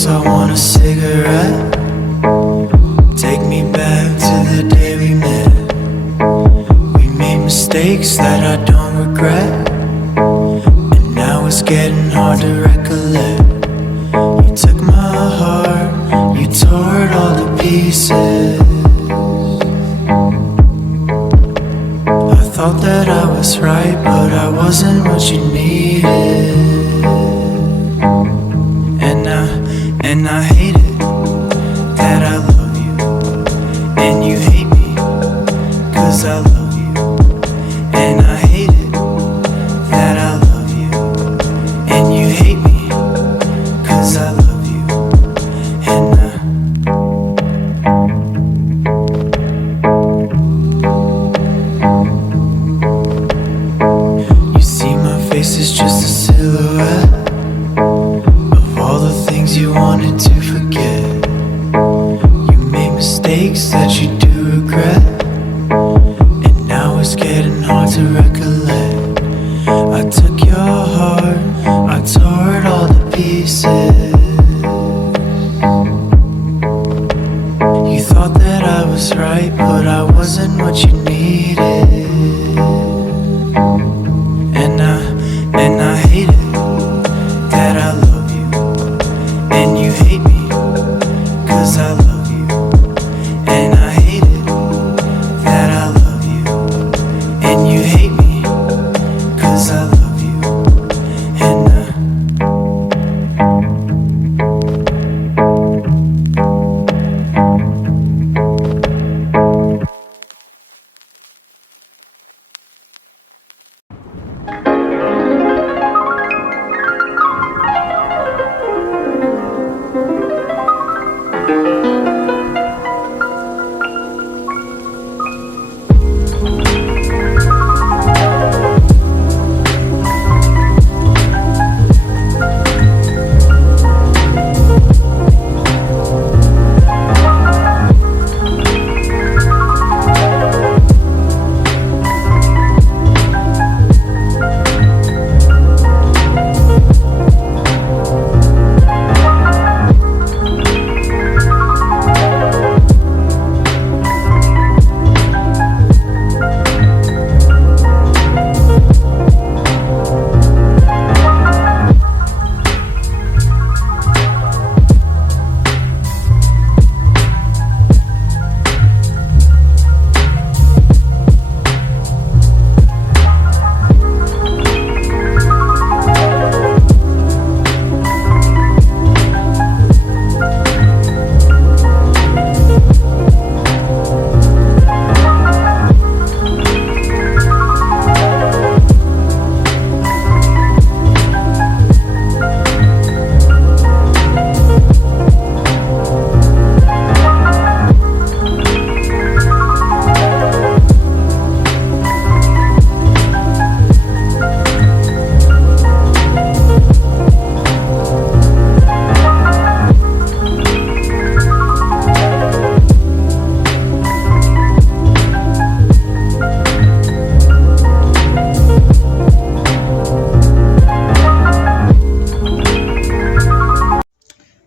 place, I want a cigarette. Take me back to the day we met. We made mistakes that I don't regret, and now it's getting hard to recollect. You took my heart, you tore it all to pieces. I thought that I was right, but I wasn't what you needed. And I hate it that I love you, and you hate me, 'cause I love you. And I hate it that I love you, and you hate me, 'cause I love you. And you see my face is just a silhouette of all the things you wanted to forget. You made mistakes that you do regret, and now it's getting hard to recollect. I took your heart, I tore it all to pieces. You thought that I was right, but I wasn't what you needed. And I hate it that I love you, and you hate me, 'cause I love you. And I hate it that I love you, and you hate me, 'cause I love you. And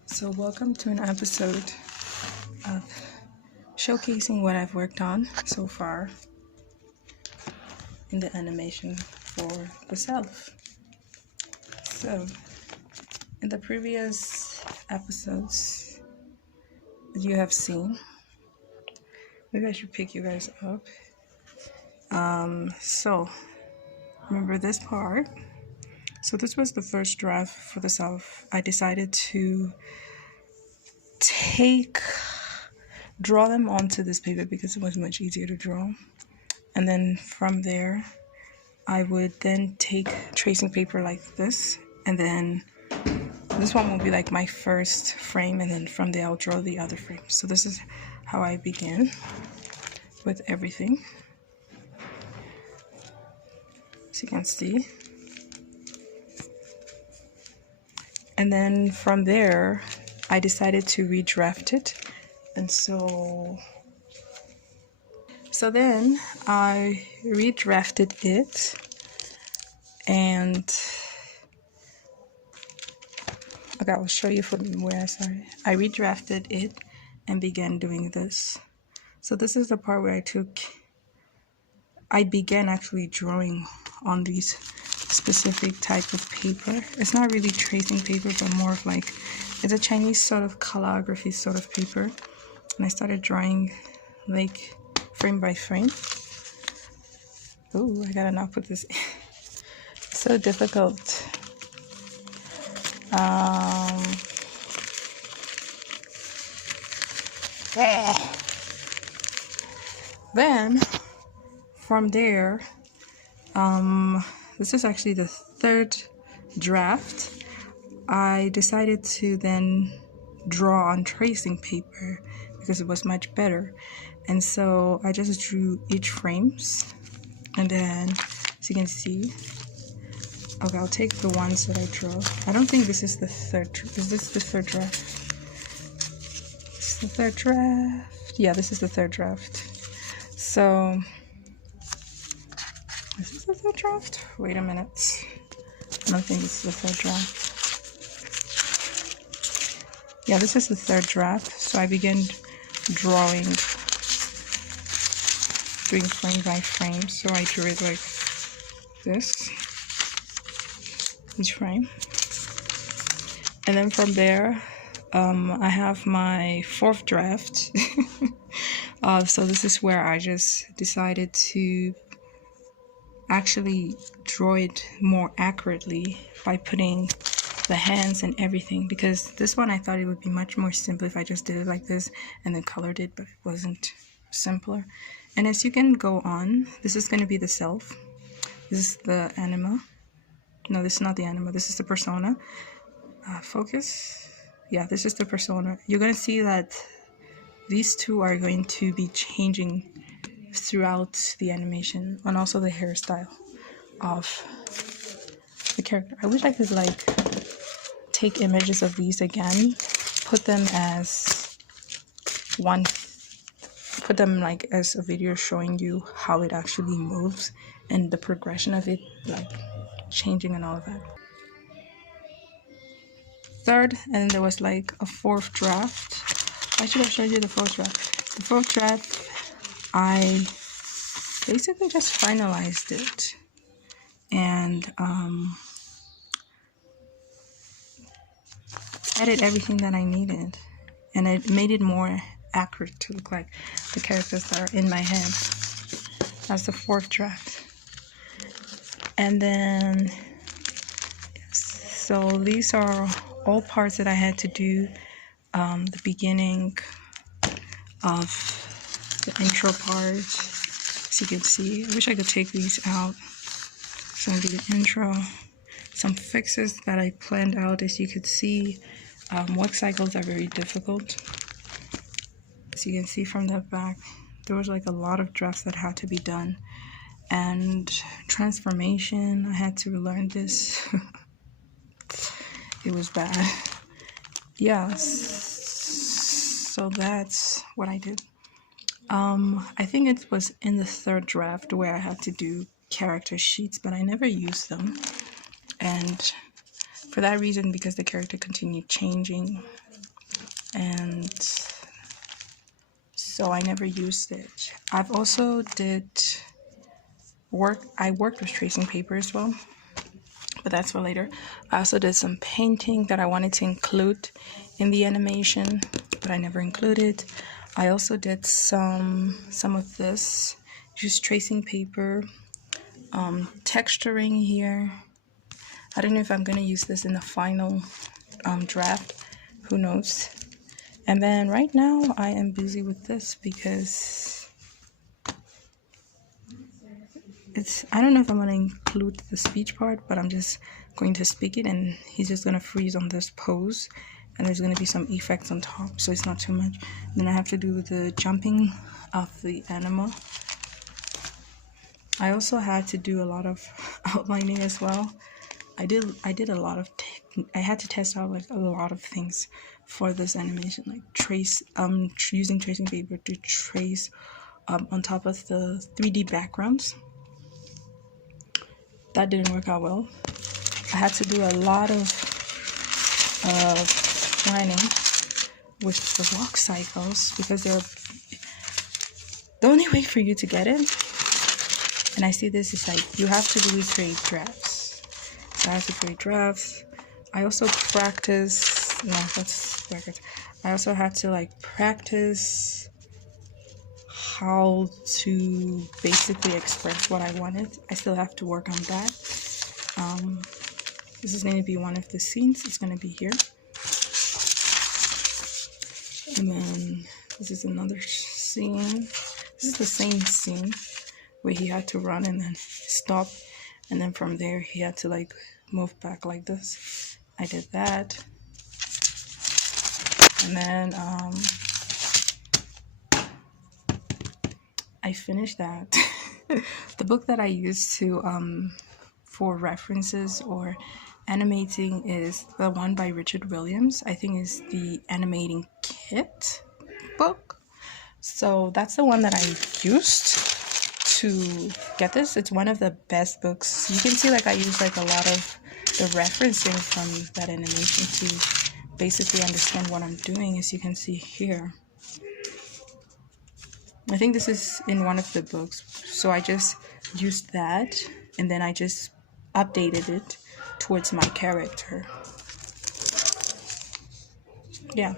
So welcome to an episode of showcasing what I've worked on so far in the animation for the self. So in the previous episodes that you have seen, maybe I should pick you guys up. So remember this part. So this was the first draft for the self. I decided to draw them onto this paper because it was much easier to draw. And then from there, I would then take tracing paper like this, and then this one will be like my first frame, and then from there I'll draw the other frame. So this is how I began with everything, as you can see. And then from there, I decided to redraft it. And so then I redrafted it, and Okay, I'll show you from where I started. I redrafted it and began doing this. So this is the part where I began actually drawing on these specific type of paper. It's not really tracing paper, but more of like, it's a Chinese sort of calligraphy sort of paper. And I started drawing like frame by frame. Oh, I gotta not put this in. So difficult. Then from there, this is actually the third draft. I decided to then draw on tracing paper because it was much better. And so I just drew each frames, and then as you can see, okay, I'll take the ones that I drew. I don't think this is the third. Is this the third draft? It's the third draft. Yeah, this is the third draft. So, is this the third draft? Wait a minute. I don't think this is the third draft. Yeah, this is the third draft. So I began doing frame by frame. So I drew it like this, each frame. And then from there, I have my fourth draft. So this is where I just decided to actually draw it more accurately by putting the hands and everything, because this one I thought it would be much more simple if I just did it like this and then colored it, but it wasn't simpler. And as you can go on, this is going to be the self. This is the anima. No, this is not the anima. This is the persona. Focus. Yeah, this is the persona. You're going to see that these two are going to be changing throughout the animation, and also the hairstyle of the character. I wish I could like take images of these again, put them as one, put them like as a video showing you how it actually moves and the progression of it, like changing and all of that. Third, and there was like a fourth draft. I should have showed you the fourth draft. The fourth draft, I basically just finalized it and added everything that I needed, and it made it more accurate to look like the characters that are in my head. That's the fourth draft. And then so these are all parts that I had to do. The beginning of the intro part, as you can see. I wish I could take these out. So I'm gonna do the intro, some fixes that I planned out. As you could see, work cycles are very difficult. As you can see from the back, there was like a lot of drafts that had to be done. And transformation, I had to learn this. It was bad. Yeah, so that's what I did. I think it was in the third draft where I had to do character sheets, but I never used them. And for that reason, because the character continued changing, and so I never used it. I've also I worked with tracing paper as well, but that's for later. I also did some painting that I wanted to include in the animation, but I never included. I also did some of this, just tracing paper, texturing here. I don't know if I'm going to use this in the final draft. Who knows? And then right now I am busy with this because I don't know if I'm going to include the speech part, but I'm just going to speak it and he's just going to freeze on this pose. And there's going to be some effects on top, so it's not too much. Then I have to do the jumping of the animal. I also had to do a lot of outlining as well. I did a lot of I had to test out like a lot of things for this animation, like using tracing paper to trace on top of the 3D backgrounds. That didn't work out well. I had to do a lot of of planning with the walk cycles, because they're the only way for you to get it. And I see this is like you have to really create drafts. So I have to create drafts. I also practice. No, that's record. I also had to like practice how to basically express what I wanted. I still have to work on that. This is going to be one of the scenes. It's going to be here. And then this is another scene. This is the same scene where he had to run and then stop. And then from there, he had to like move back like this. I did that. And then I finished that. The book that I used to for references or animating is the one by Richard Williams. I think is the Animating Kit book. So that's the one that I used to get this. It's one of the best books. You can see like I use like a lot of the referencing from that animation to basically understand what I'm doing, as you can see here. I think this is in one of the books. So I just used that and then I just updated it towards my character. Yeah.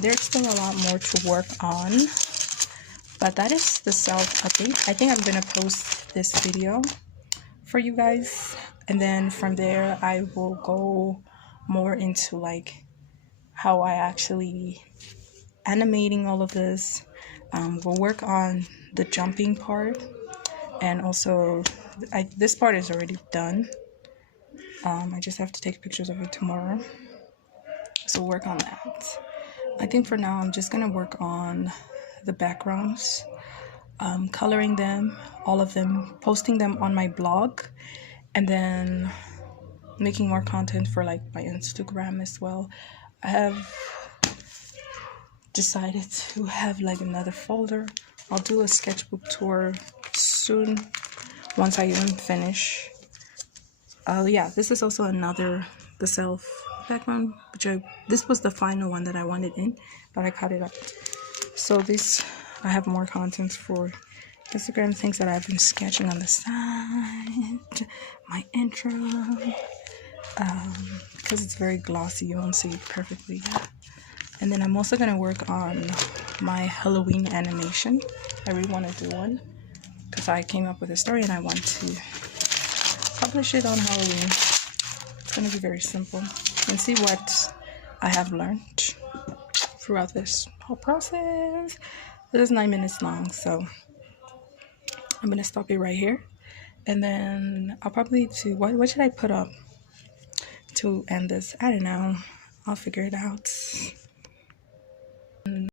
There's still a lot more to work on, but that is the self-update. I think I'm gonna post this video for you guys, and then from there I will go more into like how I actually animating all of this. We'll work on the jumping part, and also this part is already done. I just have to take pictures of it tomorrow, so work on that. I think for now I'm just gonna work on the backgrounds, coloring them, all of them, posting them on my blog, and then making more content for like my Instagram as well. I have decided to have like another folder. I'll do a sketchbook tour soon once I even finish. Yeah, this is also the self background, which this was the final one that I wanted in, but I cut it out. So I have more content for Instagram, things that I've been sketching on the side, my intro, because it's very glossy, you won't see it perfectly yet. And then I'm also gonna work on my Halloween animation. I really want to do one because I came up with a story and I want to publish it on Halloween. It's gonna be very simple, and see what I have learned throughout this whole process. This is 9 minutes long, so I'm gonna stop it right here, and then I'll probably do what should I put up to end this? I don't know. I'll figure it out.